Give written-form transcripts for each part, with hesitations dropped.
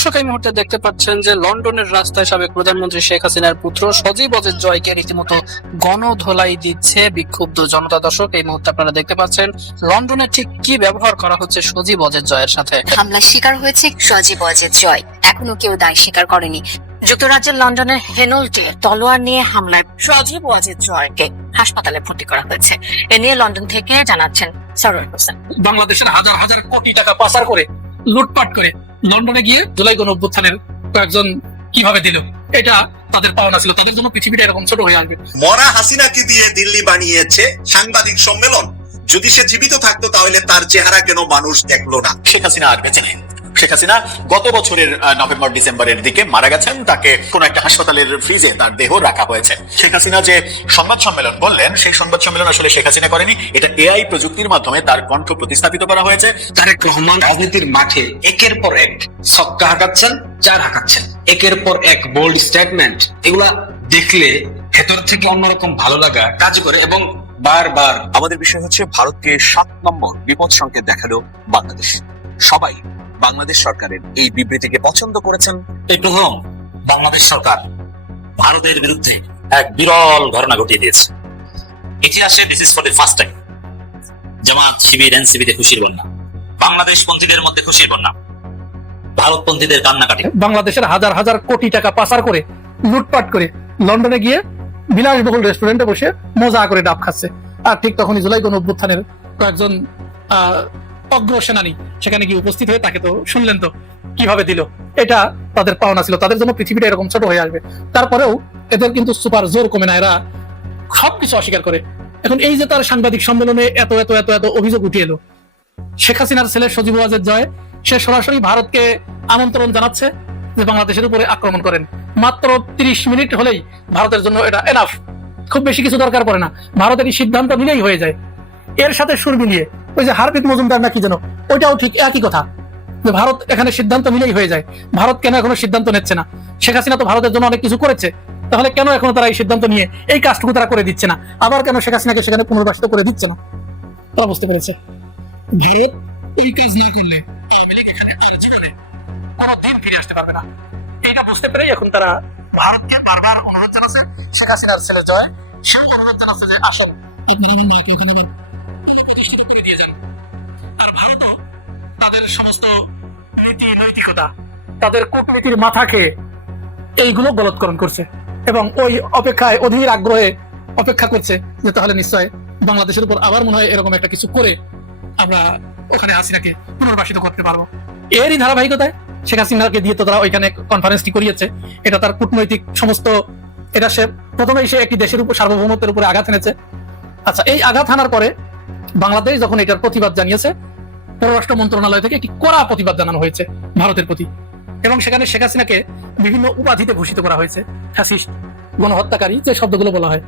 দর্শক এই মুহূর্তে দেখতে পাচ্ছেন যে লন্ডনের রাস্তায় সাবেক প্রধানমন্ত্রী শেখ হাসিনার পুত্র সজীব ওয়াজেদ জয়কে রীতিমতো গণধোলাই দিচ্ছে বিক্ষুব্ধ জনতা। দর্শক এই মুহূর্তে আপনারা দেখতে পাচ্ছেন লন্ডনে ঠিক কি ব্যবহার করা হচ্ছে সজীব ওয়াজেদ জয়ের সাথে। হামলার শিকার হয়েছে সজীব ওয়াজেদ জয়, এখনো কেউ দায় স্বীকার করেনি। যুক্তরাজ্যের লন্ডনের হেনল্টে তলোয়ার নিয়ে হামলায় সজীব ওয়াজেদ জয়কে হাসপাতালে ভর্তি করা হয়েছে। এ নিয়ে লন্ডন থেকে জানাচ্ছেন সরোয়ার হোসেন। বাংলাদেশের হাজার হাজার কোটি টাকা পাচার করে লুটপাট করে লন্ডনে গিয়ে জুলাই গণঅভ্যুত্থানের কয়েকজন কিভাবে দিল, এটা তাদের পাওনা ছিল। তাদের জন্য পৃথিবীটা এরকম ছোট হয়ে আসবে। মরা হাসিনাকে দিয়ে দিল্লি বানিয়েছে সাংবাদিক সম্মেলন। যদি সে জীবিত থাকতো তাহলে তার চেহারা কেন মানুষ দেখলো না? শেখ হাসিনা আর বেঁচে নেই। শেখ হাসিনা গত বছরের নভেম্বর ডিসেম্বরের দিকে মারা গেছেন। তাকে কোন একটা হাসপাতালের ফ্রিজে তার দেহ রাখা হয়েছে। শেখ হাসিনা যে সংবাদ সম্মেলন বললেন, সেই সংবাদ সম্মেলন আসলে শেখ হাসিনা করেনি। এটা এআই প্রযুক্তির মাধ্যমে তার কণ্ঠ প্রতিস্থাপিত করা হয়েছে। তারেক রহমান রাজনীতির মাঠে একের পর এক ছক্কা হাঁকাচ্ছেন, চার হাঁকাচ্ছেন, একের পর এক বোল্ড স্টেটমেন্ট। এগুলা দেখলে ভেতর থেকে অন্যরকম ভালো লাগা কাজ করে এবং বারবার। আমাদের বিষয় হচ্ছে ভারতকে 7 নম্বর বিপদ সংকেত দেখালো বাংলাদেশ। সবাই বাংলাদেশ সরকারের এই বিবৃতিকে পছন্দ করেছেন। এই প্রথম বাংলাদেশ সরকার ভারতের বিরুদ্ধে এক বিরল ঘটনা ঘটিয়ে দিয়েছে। ইতিহাসে this is for the first time. Jamaat Shibir এনসিপিতে খুশির বন্যা, বাংলাদেশ পন্থীদের মধ্যে খুশির বন্যা, ভারতপন্থীদের কান্নাকাটি। বাংলাদেশের হাজার হাজার কোটি টাকা পাচার করে লুটপাট করে লন্ডনে গিয়ে বিলাসবহুল রেস্টুরেন্টে বসে মজা করে ডাব খাচ্ছে। আর ঠিক তখনই জুলাই গণঅভ্যুত্থানের কয়েকজন অগ্র সেনানী সেখানে গিয়ে উপস্থিত হয়ে তাকে তো শুনলেন তো কিভাবে দিল। এটা তাদের পাওনা ছিল। তাদের জন্য পৃথিবীটা এরকম ছোট হয়ে আসবে। তারপরেও এদের কিন্তু সুপার জোর কমে না, এরা সবকিছু অস্বীকার করে। এখন এই যে তার সাংবাদিক সম্মেলনে এত এত এত এত অভিযোগ উঠে এলো, শেখ হাসিনার ছেলে সজীব ওয়াজেদ জয় সে সরাসরি ভারতকে আমন্ত্রণ জানাচ্ছে যে বাংলাদেশের উপরে আক্রমণ করেন। মাত্র 30 মিনিট হলেই ভারতের জন্য এটা এনাফ, খুব বেশি কিছু দরকার পড়ে না। ভারতের এই সিদ্ধান্ত নিলেই হয়ে যায়। এর সাথে সুর মিলিয়ে ওই যে হারপিত মজুমদার নাকি যেন, ওইটাও ঠিক একই কথা যে ভারত এখানে সিদ্ধান্ত নিলেই হয়ে যায়। ভারত কেন এখনো সিদ্ধান্ত নিচ্ছে না? শেখ হাসিনা তো ভারতের জন্য অনেক কিছু করেছে, তাহলে কেন এখনো তারা এই সিদ্ধান্ত নিয়ে এই কাজটুকু তারা করে দিচ্ছে না? আবার কেন শেখ হাসিনাকে সেখানে পুনর্বাসিত করে দিচ্ছে না? তারা বুঝতে পেরেছে ভারত এই কাজ না করলে কোনদিন ফিরে আসতে পারবে না। এইটা বুঝতে পেরেই এখন তারা ভারতকে বারবার অনুরোধ জানাচ্ছে। শেখ হাসিনার ছেলে জয় সেই অনুরোধ জানাচ্ছে যে আসল আর ভারতও তাদের সমস্ত নীতি নৈতিকতা, তাদের কূটনীতির মাথা খেয়ে এইগুলো গলৎকরণ করছে এবং ওই অপেক্ষায় অধীর আগ্রহে অপেক্ষা করছে যে তাহলে নিশ্চয় বাংলাদেশের উপর আবার মনে হয় এরকম একটা কিছু করে আমরা ওখানে হাসিনাকে পুনর্বাসিত করতে পারবো। এরই ধারাবাহিকতায় শেখ হাসিনাকে দিয়ে তো তারা ওইখানে কনফারেন্সটি করিয়েছে। এটা তার কূটনৈতিক সমস্ত, এটা সে প্রথমেই সে একটি দেশের উপর সার্বভৌমত্বের উপরে আঘাত এনেছে। আচ্ছা, এই আঘাত হানার পরে বাংলাদেশ যখন এটার প্রতিবাদ জানিয়েছে, পররাষ্ট্র মন্ত্রণালয় থেকে একটি কড়া প্রতিবাদ জানানো হয়েছে ভারতের প্রতি এবং সেখানে শেখ হাসিনাকে বিভিন্ন উপাধিতে ভূষিত করা হয়েছে। ফ্যাসিস্ট, গণহত্যাকারী যে শব্দগুলো বলা হয়,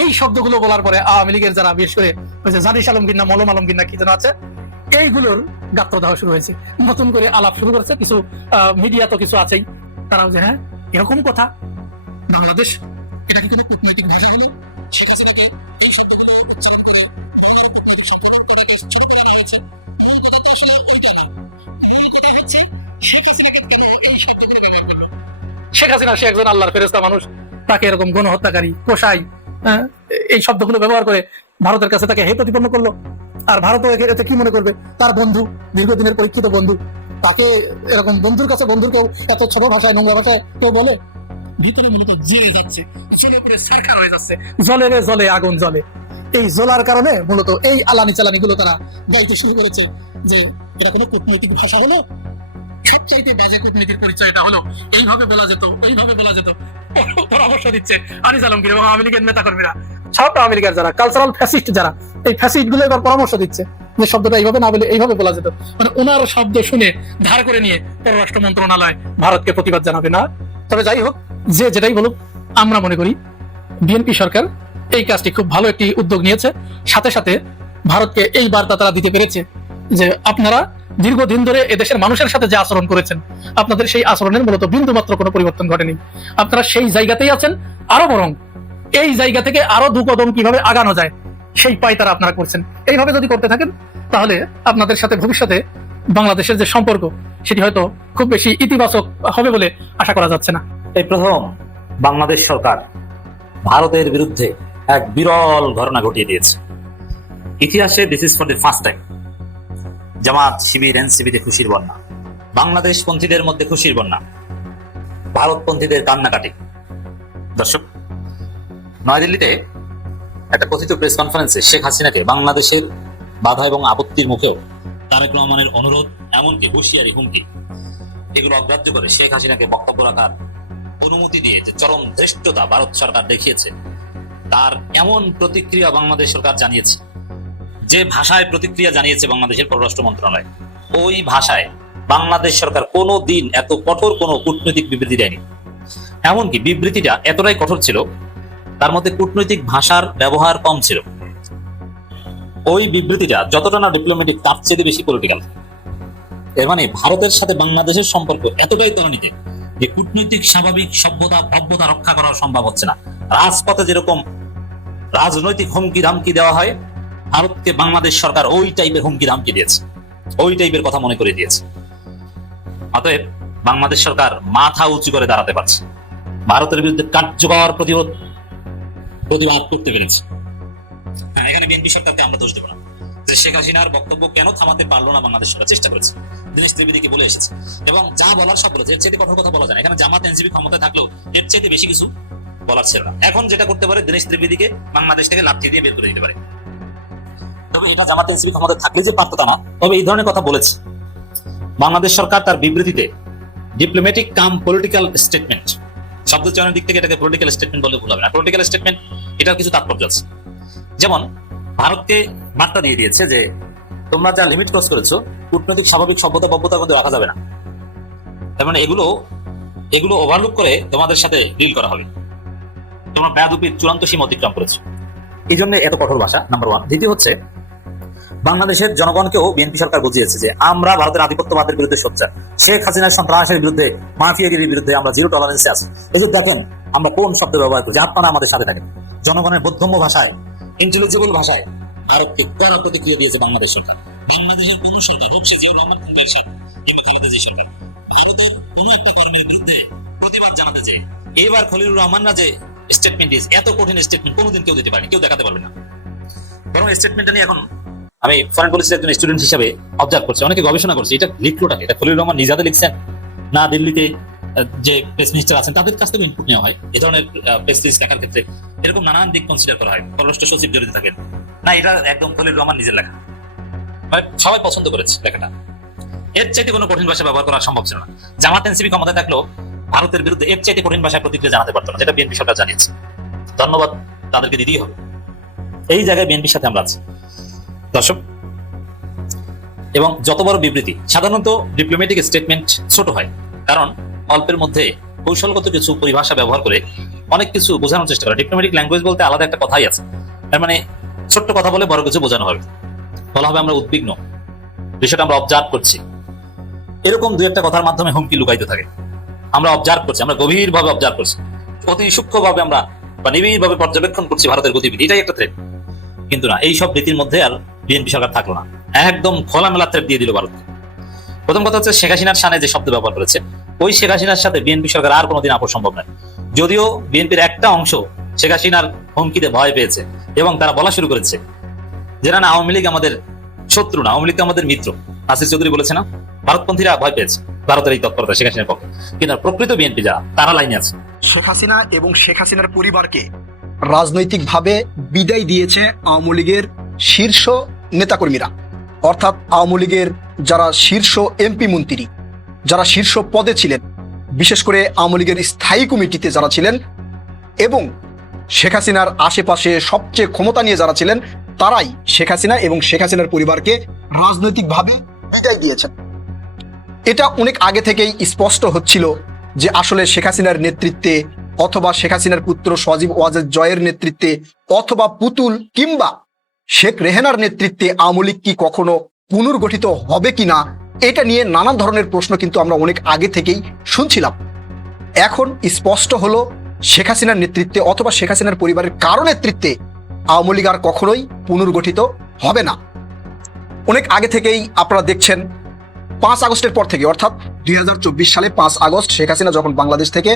এই শব্দগুলো বলার পরে আওয়ামী লীগের যারা বিশেষ করে জানিস আলমগীর না মলম আলমগীর না কি যেন আছে, এইগুলোর গাত্র দেওয়া শুরু হয়েছে। নতুন করে আলাপ শুরু করেছে কিছু মিডিয়া, তো কিছু আছেই, তারাও যে হ্যাঁ এরকম কথা বাংলাদেশ এটা কি কোনো কূটনৈতিক ভাষা হলো? শেখ হাসিনা সে একজন আল্লাহর ফেরেশতা মানুষ, তাকে এরকম গণহত্যাকারী, কসাই, এই শব্দগুলো ব্যবহার করে ভারতের কাছে তাকে হে প্রতিপন্ন করলো। আর ভারতও এতে কি মনে করবে? তার বন্ধু, দীর্ঘদিনের পরীক্ষিত বন্ধু, তাকে এরকম বন্ধুর কাছে বন্ধুকেও এত ছোট ভাষায়, নোংরা ভাষায় কেউ বলে? ভিতরে মূলত জেলে যাচ্ছে, জলে পরে সরকার হয়ে যাচ্ছে, জলে রে জলে আগুন জলে। এই জলার কারণে মূলত এই আলানি চালানি গুলো তারা গাইতে শুরু করেছে যে এটা কোনো কূটনৈতিক ভাষা হলো? সবচাইতে বাজে কূটনীতির পরিচয় এটা হলো। এইভাবে বলা যেত, ওইভাবে বলা যেত। পরামর্শ দিচ্ছে আনিস আলমগীর এবং আওয়ামী লীগের নেতা কর্মীরা, সব আওয়ামী লীগের যারা কালচারাল ফ্যাসিস্ট, যারা এই ফ্যাসিস্ট গুলো এবার পরামর্শ দিচ্ছে যে শব্দটা এইভাবে না বলে এইভাবে বলা যেত। মানে ওনার শব্দ শুনে ধার করে নিয়ে পররাষ্ট্র মন্ত্রণালয় ভারতকে প্রতিবাদ জানাবে না। তবে যাই হোক, যে যেটাই বলুক, আমরা মনে করি বিএনপি সরকার এই কাজটি খুব ভালো একটি উদ্যোগ নিয়েছে। সাথে সাথে ভারতকে এই বার্তা তারা দিতে পেরেছে যে আপনারা দীর্ঘদিন ধরে এদেশের মানুষের সাথে যে আচরণ করেছেন, আপনাদের সেই আচরণের মূলত বিন্দু মাত্র কোনো পরিবর্তন ঘটেনি। আপনারা সেই জায়গাতেই আছেন, আরো বরং এই জায়গা থেকে আরো 2 কদম কিভাবে আগানো যায় সেই পায়তারা আপনারা করছেন। এইভাবে যদি করতে থাকেন তাহলে আপনাদের সাথে ভবিষ্যতে বাংলাদেশের যে সম্পর্ক, সেটি হয়তো খুব বেশি ইতিবাচক হবে বলে আশা করা যাচ্ছে না। এই প্রথম বাংলাদেশ সরকার ভারতের বিরুদ্ধে এক বিরল ঘটনা ঘটিয়ে দিয়েছে। ইতিহাসে this is for the first time. Jamaat, Shibir, এনসিপিতে খুশির বন্যা, বাংলাদেশ পন্থীদের মধ্যে খুশির বন্যা, ভারতপন্থীদের কান্নাকাটি। দর্শক, নয়াদিল্লিতে একটা কথিত প্রেস কনফারেন্সে শেখ হাসিনাকে বাংলাদেশের বাধা এবং আপত্তির মুখেও তারেক রহমানের অনুরোধ, এমনকি হুঁশিয়ারি, হুমকি, এগুলো অগ্রাহ্য করে শেখ হাসিনাকে বক্তব্য রাখার অনুমতি দিয়ে যে চরম ধৃষ্টতা ভারত সরকার দেখিয়েছে, তার এমন প্রতিক্রিয়া বাংলাদেশ সরকার জানিয়েছে, যে ভাষায় প্রতিক্রিয়া জানিয়েছে বাংলাদেশের পররাষ্ট্র মন্ত্রণালয়, ওই ভাষায় বাংলাদেশ সরকার কোনো দিন এত কঠোর কোনো কূটনৈতিক বিবৃতি দেয়নি। এমনকি বিবৃতিটা এতটাই কঠোর ছিল, তার মধ্যে কূটনৈতিক ভাষার ব্যবহার কম ছিল। ওই বিবৃতিটা যতটা না ডিপ্লোম্যাটিক, তার চেয়ে বেশি পলিটিক্যাল। এর মানে ভারতের সাথে বাংলাদেশের সম্পর্ক এতটাই তলানিতে যে কূটনৈতিক স্বাভাবিক সভ্যতা ভব্যতা রক্ষা করা সম্ভব হচ্ছে না। রাজপথে যেরকম রাজনৈতিক হুমকি ধামকি দেওয়া হয়, ভারতকে বাংলাদেশ সরকার ওই টাইপের হুমকি ধামকি দিয়েছে, ওই টাইপের কথা মনে করে দিয়েছে। অতএব বাংলাদেশ সরকার মাথা উঁচু করে দাঁড়াতে পারছে, ভারতের বিরুদ্ধে কার্যকর প্রতিবাদ করতে পেরেছে। এখানে বিএনপি সরকারকে আমরা দোষ দেব না যে শেখ হাসিনার বক্তব্য কেন থামাতে পারলো না, বাংলাদেশ সরকার চেষ্টা করেছে। দীনেশ ত্রিবেদীকে বলে এসেছে এবং যা বলার সব বলেছে, এর চেয়ে কঠোর কথা বলা যায় না। এখানে জামাত এনসিপি ক্ষমতায় থাকলেও এর চেয়ে বেশি কিছু বলার ছিল না। এখন যেটা করতে পারে, দীনেশ ত্রিবেদীকে বাংলাদেশ থেকে লাথি দিয়ে বের করে দিতে পারে। তবে এটা জামাত এনসিপি ক্ষমতায় থাকলে যে পারত তা না। তবে এই ধরনের কথা বলেছে। বাংলাদেশ সরকার তার বিবৃতিতে ডিপ্লোম্যাটিক কাম পলিটিক্যাল স্টেটমেন্ট, শব্দ চয়নের দিক থেকে এটাকে পলিটিক্যাল স্টেটমেন্ট বলে ভুল হবে না। পলিটিক্যাল স্টেটমেন্ট, এটার কিছু তাৎপর্য আছে। যেমন ভারতকে বার্তা দিয়ে দিয়েছে যে তোমরা যা লিমিট ক্রস করেছো, কূটনৈতিক স্বাভাবিক সভ্যতা ভব্যতার মধ্যে রাখা যাবে না। তার মানে এগুলো ওভারলুক করে তোমাদের সাথে ডিল করা হবে। তোমরা বেয়াদবির চূড়ান্ত সীমা অতিক্রম করেছো, এই জন্য এত কঠোর ভাষা, নাম্বার ওয়ান। দ্বিতীয় হচ্ছে, বাংলাদেশের জনগণকেও বিএনপি সরকার বুঝিয়েছে যে আমরা ভারতের আধিপত্যবাদের বিরুদ্ধে সোচ্চার, শেখ হাসিনার সন্ত্রাসের বিরুদ্ধে, মাফিয়াগিরির বিরুদ্ধে আমরা জিরো টলারেন্সে আছি। এই যে দেখেন আমরা কোন শব্দ ব্যবহার করছি, আপনারা আমাদের সাথে থাকেন। জনগণের বোধগম্য ভাষায়, ইন্টেলিজিবল ভাষায় ভারতকে কড়া প্রতিক্রিয়া দিয়েছে বাংলাদেশ সরকার। বাংলাদেশের কোন সরকার হোক, সে জিয়াউর রহমান কিংবা এরশাদ কিংবা খালেদা জিয়া সরকার, ভারতের কোন একটা কর্মের বিরুদ্ধে প্রতিবাদ জানাতে চেয়ে এবার খলিলুর রহমানরা যে স্টেটমেন্ট দিয়েছে, এত কঠিন স্টেটমেন্ট কোনোদিন কেউ দিতে পারেনি, কেউ দেখাতে পারবে না। বরং স্টেটমেন্টটা নিয়ে এখন আমি ফরেন পলিসির একজন স্টুডেন্ট হিসাবে অবজার্ভ করছি, অনেকে গবেষণা করছে, এটা লিখলোটা এটা খলিলুর রহমান নিজাদে লিখছেন না দিল্লিতে যে প্রেস মিনিস্টার আছেন তাদের কাছ থেকে ইনপুট নেওয়া হয় এই ধরনের প্রেস লিস্ট লেখার ক্ষেত্রে। এরকম নানান দিক কনসিডার করা হয়, পররাষ্ট্র সচিব জড়িত থাকেন না, এটা একদম খলিলুর রহমান নিজের লেখা, সবাই পছন্দ করেছে লেখাটা। এর চাইতে কোনো কঠিন ভাষা ব্যবহার করা সম্ভব ছিল না। জামাত এনসিপি ক্ষমতায় থাকলেও ভারতের বিরুদ্ধে এর চাইতে কঠিন ভাষায় প্রতিক্রিয়া জানাতে পারতো না, যেটা বিএনপি সরকার জানিয়েছে। ধন্যবাদ তাদেরকে দিতেই হবে। এই জায়গায় বিএনপির সাথে আমরা আছি দর্শক। এবং যত বড় বিবৃতি, সাধারণত ডিপ্লোম্যাটিক স্টেটমেন্ট ছোট হয়, কারণ অল্পের মধ্যে কৌশলগত কিছু পরিভাষা ব্যবহার করে অনেক কিছু বোঝানোর চেষ্টা করে। ডিপ্লোম্যাটিক ল্যাঙ্গুয়েজ বলতে আলাদা একটা কথাই আছে, তার মানে ছোট্ট কথা বলে বড় কিছু বোঝানো হবে, বলা হবে আমরা উদ্বিগ্ন, বিষয়টা আমরা অবজার্ভ করছি, এরকম দুই একটা কথার মাধ্যমে হুমকি লুকাইতে থাকে। আমরা অবজার্ভ করছি, আমরা গভীরভাবে অবজার্ভ করছি, অতি সূক্ষ্মভাবে আমরা বা নিবিড়ভাবে পর্যবেক্ষণ করছি ভারতের গতিবিধি, এটাই একটা থ্রেট। কিন্তু না, এই সব রীতির মধ্যে আর বিএনপি সরকার থাকলো না, একদম খোলামেলা থ্রেট দিয়ে দিল ভারতকে। প্রথম কথা হচ্ছে, শেখ হাসিনার সামনে যে শব্দ ব্যবহার করেছে, ওই শেখ হাসিনার সাথে বিএনপি সরকার আর কোনোদিন আপোষ সম্ভব নয়। যদিও বিএনপির একটা অংশ শেখ হাসিনার হুমকিতে ভয় পেয়েছে এবং তারা বলা শুরু করেছে যে না, আওয়ামী লীগ আমাদের শত্রু না, আওয়ামী লীগ আমাদের মিত্র। নাসির চৌধুরী বলেছে না, ভারতপন্থীরা ভয় পেয়েছে ভারতের এই তৎপরতা শেখ হাসিনার পক্ষে, কিন্তু প্রকৃত বিএনপি যারা, তারা লাইনে আছে। শেখ হাসিনা এবং শেখ হাসিনার পরিবারকে রাজনৈতিকভাবে বিদায় দিয়েছে আওয়ামী লীগের শীর্ষ নেতাকর্মীরা, অর্থাৎ আওয়ামী লীগের যারা শীর্ষ এমপি মন্ত্রী, যারা শীর্ষ পদে ছিলেন, বিশেষ করে আওয়ামী লীগের স্থায়ী কমিটিতে যারা ছিলেন এবং শেখ হাসিনার আশেপাশে সবচেয়ে ক্ষমতা নিয়ে যারা ছিলেন, তারাই শেখ হাসিনা এবং শেখ হাসিনার পরিবারকে রাজনৈতিকভাবে বিদায় দিয়েছেন। এটা অনেক আগে থেকেই স্পষ্ট হচ্ছিল যে আসলে শেখ হাসিনার নেতৃত্বে অথবা শেখ হাসিনার পুত্র সজীব ওয়াজেদ জয়ের নেতৃত্বে অথবা পুতুল কিংবা শেখ রেহানার নেতৃত্বে আওয়ামী লীগ কি কখনো পুনর্গঠিত হবে কিনা, এটা নিয়ে নানা ধরনের প্রশ্ন কিন্তু আমরা অনেক আগে থেকেই শুনছিলাম। এখন স্পষ্ট হলো, শেখ হাসিনার নেতৃত্বে অথবা শেখ হাসিনার পরিবারের কারো নেতৃত্বে আওয়ামী লীগ আর কখনোই পুনর্গঠিত হবে না। অনেক আগে থেকেই আপনারা দেখছেন আগস্টের পর থেকে, অর্থাৎ 2024 সালে 5 আগস্ট শেখ হাসিনা যখন বাংলাদেশ থেকে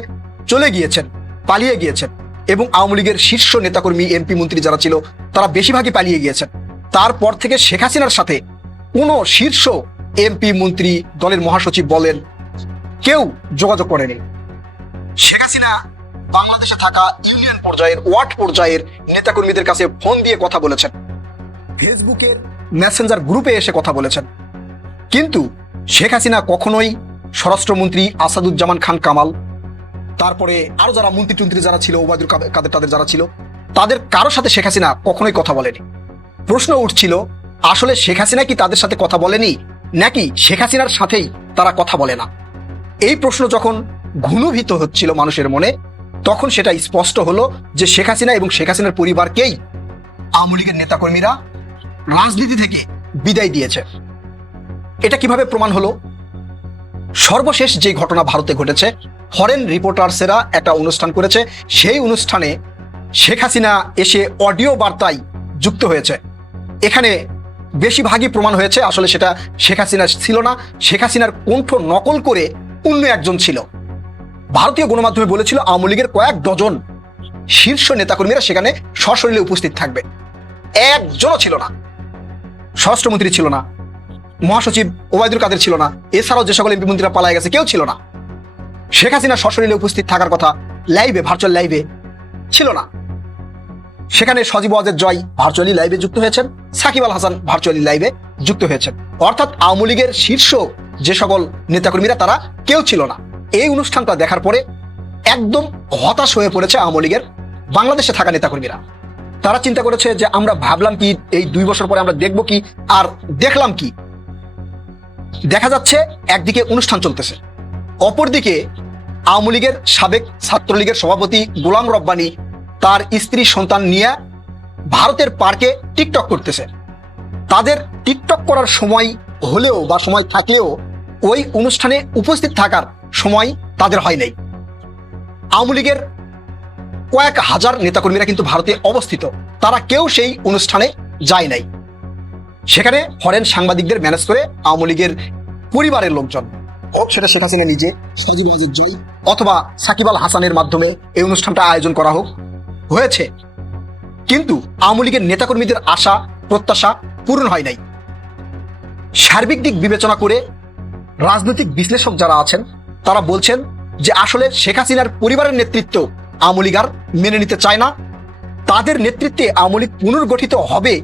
চলে গিয়েছেন, পালিয়ে গিয়েছেন, এবং আওয়ামী লীগের শীর্ষ নেতাকর্মী এমপি মন্ত্রী যারা ছিল তারা বেশিরভাগই পালিয়ে গিয়েছেন। তারপর থেকে শেখ হাসিনার সাথে কোনো শীর্ষ এমপি মন্ত্রী, দলের মহাসচিব বলেন, কেউ যোগাযোগ করেনি। শেখ হাসিনা বাংলাদেশে থাকা ইউনিয়ন পর্যায়ের, ওয়ার্ড পর্যায়ের নেতাকর্মীদের কাছে ফোন দিয়ে কথা বলেছেন, ফেসবুকের মেসেঞ্জার গ্রুপে এসে কথা বলেছেন, কিন্তু শেখ হাসিনা কখনোই স্বরাষ্ট্রমন্ত্রী আসাদুজ্জামান খান কামাল, তারপরে আরো যারা মন্ত্রী যারা ছিল, ওবায়দুল কাদের তাদের যারা ছিল, তাদের কারোর সাথে শেখ হাসিনা কখনোই কথা বলেনি। প্রশ্ন উঠছিল, আসলে শেখ হাসিনা কি তাদের সাথে কথা বলেনি, নাকি শেখ হাসিনার সাথেই তারা কথা বলে না? এই প্রশ্ন যখন ঘনীভূত হচ্ছিল মানুষের মনে, তখন সেটা স্পষ্ট হলো যে শেখ হাসিনা এবং শেখ হাসিনার পরিবারকেই আওয়ামী লীগের নেতাকর্মীরা রাজনীতি থেকে বিদায় দিয়েছে। এটা কিভাবে প্রমাণ হলো? সর্বশেষ যে ঘটনা ভারতে ঘটেছে, ফরেন রিপোর্টার্সেরা একটা অনুষ্ঠান করেছে, সেই অনুষ্ঠানে শেখ হাসিনা এসে অডিও বার্তায় যুক্ত হয়েছে। এখানে বেশিরভাগই প্রমাণ হয়েছে আসলে সেটা শেখ হাসিনা ছিল না, শেখ হাসিনার কণ্ঠ নকল করে অন্য একজন ছিল। ভারতীয় গণমাধ্যমে বলেছিল আওয়ামী লীগের কয়েক ডজন শীর্ষ নেতাকর্মীরা সেখানে সশরীরে উপস্থিত থাকবে, একজনও ছিল না। স্বরাষ্ট্রমন্ত্রী ছিল না, মহাসচিব ওবায়দুল কাদের ছিল না, এছাড়াও যে সকল এমপি মন্ত্রীরা পালায় গেছে কেউ ছিল না। শেখ হাসিনা সশরীরে উপস্থিত থাকার কথা লাইভে, ভার্চুয়াল লাইভে ছিল না। সেখানে সজীব ওয়াজেদ জয় ভার্চুয়ালি লাইভে যুক্ত হয়েছেন, সাকিব আল হাসান ভার্চুয়ালি লাইভে যুক্ত হয়েছেন, অর্থাৎ আওয়ামী লীগের শীর্ষ যে সকল নেতাকর্মীরা তারা কেউ ছিল না। এই অনুষ্ঠানটা দেখার পরে একদম হতাশ হয়ে পড়েছে আওয়ামী লীগের বাংলাদেশে থাকা নেতাকর্মীরা। তারা চিন্তা করেছে যে আমরা ভাবলাম কি এই 2 বছর পরে আমরা দেখব কি, আর দেখলাম কি? দেখা যাচ্ছে একদিকে অনুষ্ঠান চলতেছে, অপরদিকে আওয়ামী লীগের সাবেক ছাত্রলীগের সভাপতি গোলাম রব্বানী তার স্ত্রী সন্তান নিয়ে ভারতের পার্কে টিকটক করতেছে। তাদের টিকটক করার সময় হলেও বা সময় থাকলেও ওই অনুষ্ঠানে উপস্থিত থাকার সময় তাদের হয় নাই। আওয়ামী লীগের কয়েক হাজার নেতাকর্মীরা কিন্তু ভারতে অবস্থিত, তারা কেউ সেই অনুষ্ঠানে যায় নাই। সেখানে ফরেন সাংবাদিকদের ম্যানেজ করে আওয়ামী লীগের পরিবারের লোকজন, সেটা শেখ হাসিনা নিজে, সজীব ওয়াজেদ জয় অথবা সাকিব আল হাসানের মাধ্যমে এই অনুষ্ঠানটা আয়োজন করা হয়েছে। কিন্তু আওয়ামী লীগের নেতাকর্মীদের আশা প্রত্যাশা পূরণ হয় নাই। সার্বিক দিক বিবেচনা করে রাজনৈতিক বিশ্লেষক যারা আছেন তারা বলছেন যে আসলে শেখ হাসিনার পরিবারের নেতৃত্ব আওয়ামী লীগ আর মেনে নিতে চায় না। তাদের নেতৃত্বে আওয়ামী লীগ পুনর্গঠিত হবে